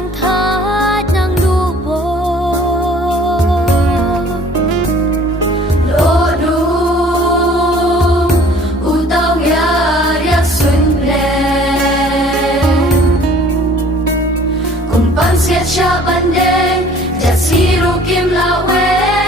nang tha nang du bo lo du u tao ya yak sun le kum pan sia cha ban de ja si ru kim la we